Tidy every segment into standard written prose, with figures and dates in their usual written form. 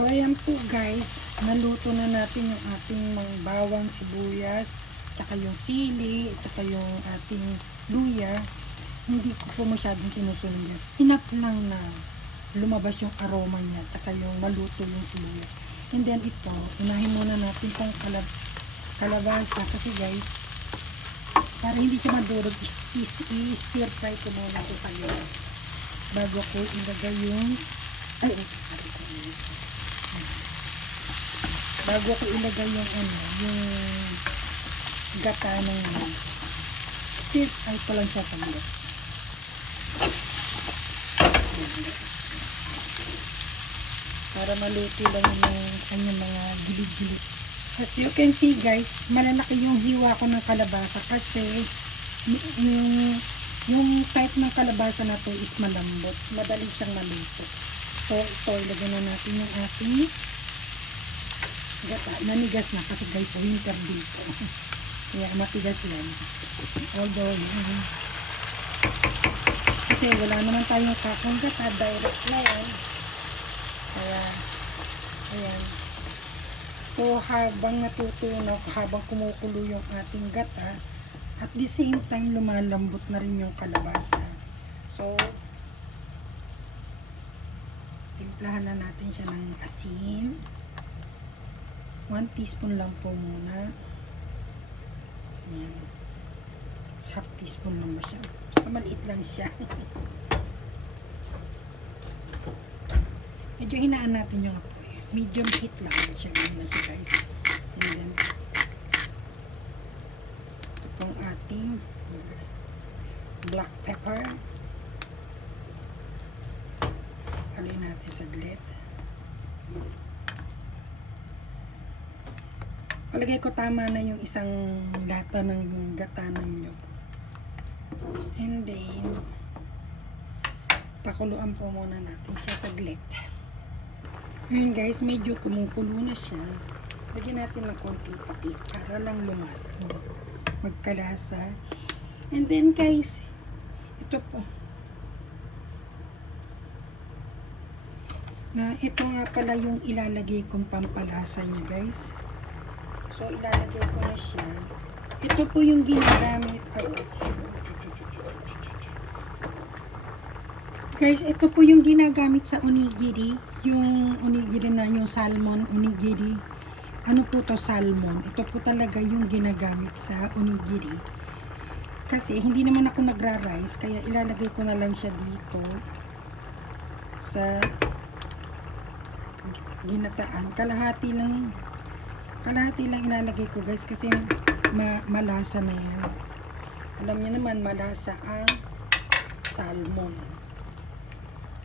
So, ayan po guys, naluto na natin yung ating mga bawang, sibuyas, tsaka yung sili, tsaka yung ating luya. Hindi ko po masyadong sinusunod yan. Enough lang na lumabas yung aroma niya, tsaka yung maluto yung sibuyas. And then ito, unahin muna natin itong kalabasa kasi guys, para hindi siya madurog, i-stir fry ko muna ito sa gila. Bago ko ilagay yung bago ko ilagay yung yung gata ng stir fry ko lang siya saglit. Para maluto lang yung kanyang mga gilid-gilid. As you can see guys, malalaki yung hiwa ko ng kalabasa kasi yung type ng kalabasa na to is malambot. Madali siyang maluto. So, ito, ilagyan na natin yung ating gata. Nanigas na kasi guys, winter dito. Kaya matigas yan. Although, kasi wala naman tayong kakong gata. Direct na yan. Kaya, ayan. So, habang natutunaw, habang kumukulo yung ating gata, at the same time, lumalambot na rin yung kalabasa. So, timplahan na natin siya ng asin. 1 teaspoon lang po muna. Ayan. Half teaspoon lang ba siya? Basta maliit lang siya. Medyo hinaan natin yung apoy. Medium heat lang siya. Ganyan siya guys. And then, itong ating black pepper. Haluin natin saglit. Palagay ko tama na yung isang lata ng gata ng nyog. And then, pakuluan po muna natin siya saglit. Ngayon guys, medyo kumukulo na siya. Lagyan natin ng konting patik para lang magkalasa. And then guys, ito po. Ito nga pala yung ilalagay kong pampalasa niya guys. So ilalagay ko na siya. Ito po yung ginagamit. Guys, ito po yung ginagamit sa onigiri. Yung onigiri na yung salmon onigiri. Ano po to, salmon? Ito po talaga yung ginagamit sa onigiri. Kasi hindi naman ako nagra-rice, kaya ilalagay ko na lang siya dito sa ginataan. Kalahati lang ilalagay ko guys kasi malasa na yan. Alam niyo naman, malasa ang salmon.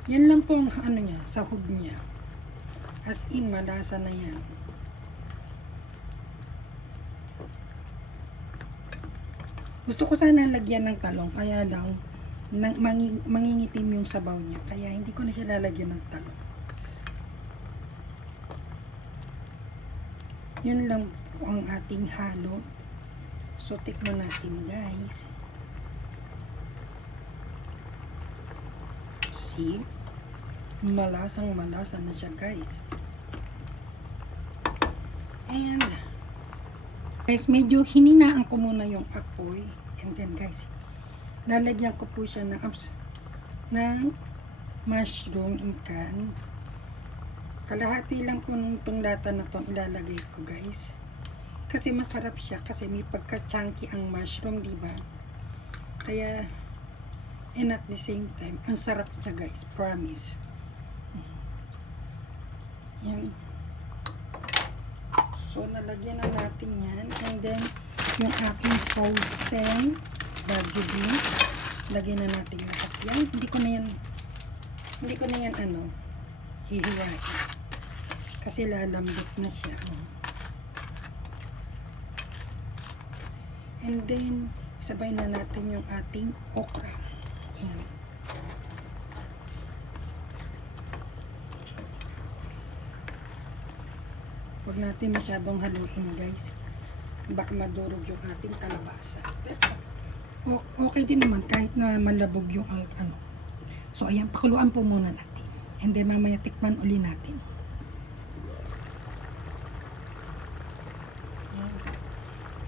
Yan lang po ang niya, sahog niya. As in, malasa na yan. Gusto ko sana lagyan ng talong, kaya lang mangingitim yung sabaw niya. Kaya hindi ko na siya lalagyan ng talong. Yun lang po ang ating halo. So, tikman natin guys. See? Malasang malasa na siya guys. And guys, medyo hininaan ko muna yung apoy. And then guys, lalagyan ko po siya ng mushroom in can. Kalahati lang po nung itong lata na itong ilalagay ko guys. Kasi masarap siya kasi may pagka-chunky ang mushroom, diba? Kaya, and at the same time, ang sarap siya guys, promise. Yan. So, nalagyan na natin yan. And then, yung aking frozen bagu beans, lagyan na natin lahat yan. Hindi ko na yan hihiwain. Kasi lalambot na siya. And then, sabay na natin yung ating okra. Ayan. Huwag natin masyadong haluin guys. Baka madurog yung ating kalabasa. Pero, okay din naman kahit na malabog yung So, ayan, pakuluan po muna natin. And then, mamaya tikman uli natin.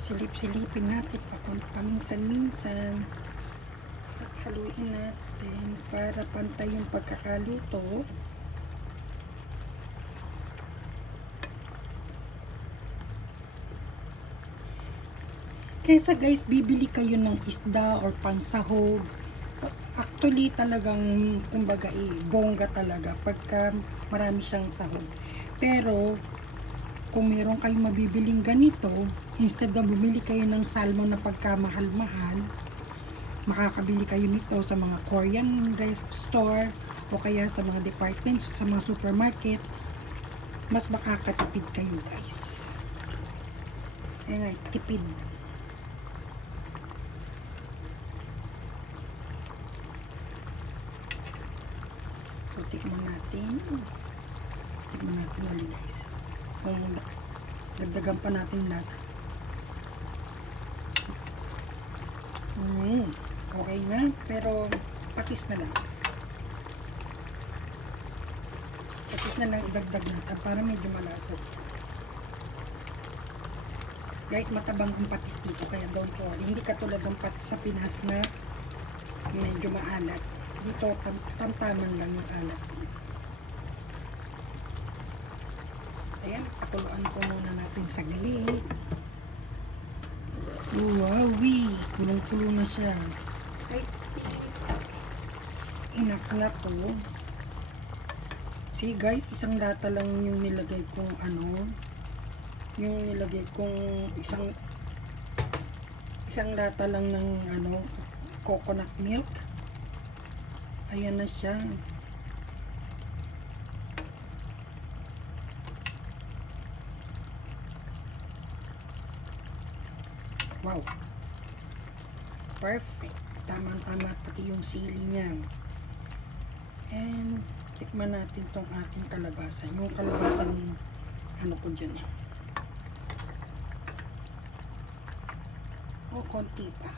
Silip-silipin natin paminsan-minsan. At haluin natin para pantay yung pagkakaluto. Kaysa guys, bibili kayo ng isda or pansahog. Actually, talagang, kumbaga, bongga talaga pagka marami siyang sahog. Pero, kung meron kayong mabibiling ganito, instead na bumili kayo ng salmon na pagkamahal-mahal, makakabili kayo nito sa mga Korean store o kaya sa mga departments, sa mga supermarket. Mas makakatipid kayo guys. Ayan, tipid. So, tikman natin. Tikman natin ulit guys. Kung dagdagan pa natin lahat. Okay na, pero patis na lang. Patis na lang idagdag natin para medyo malasas. Guys, matabang ang patis dito, kaya don't worry. Hindi katulad ng patis sa Pinas na medyo maalat. Dito, tamtaman lang yung alat. Ayan, pakuluan ko muna natin saglit. Wowie! Kulong-kulo na siya. Ay, inak na to. See guys, isang lata lang yung nilagay kong isang lata lang ng coconut milk. Ayan na siya. Wow. Perfect. Tama-tama pati yung sili niya. And tikman natin tong ating kalabasa. Yung kalabasang ko dyan eh. O, konti pa.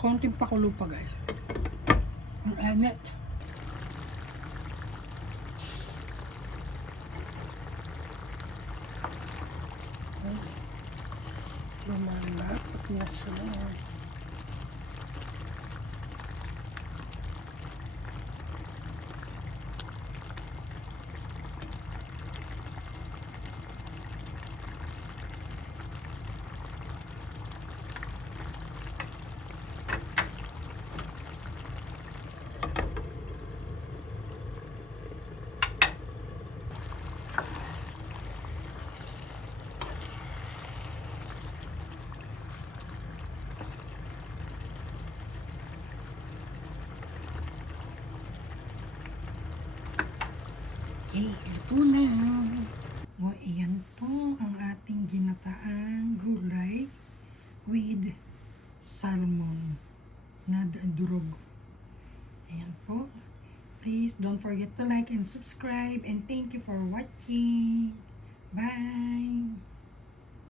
Konting pakulo pa guys. Ang anit. Lumalapot na siya. Okay, luto na. O, iyan po ang ating ginataang gulay with salmon na durog. Ayan po. Please don't forget to like and subscribe and thank you for watching. Bye!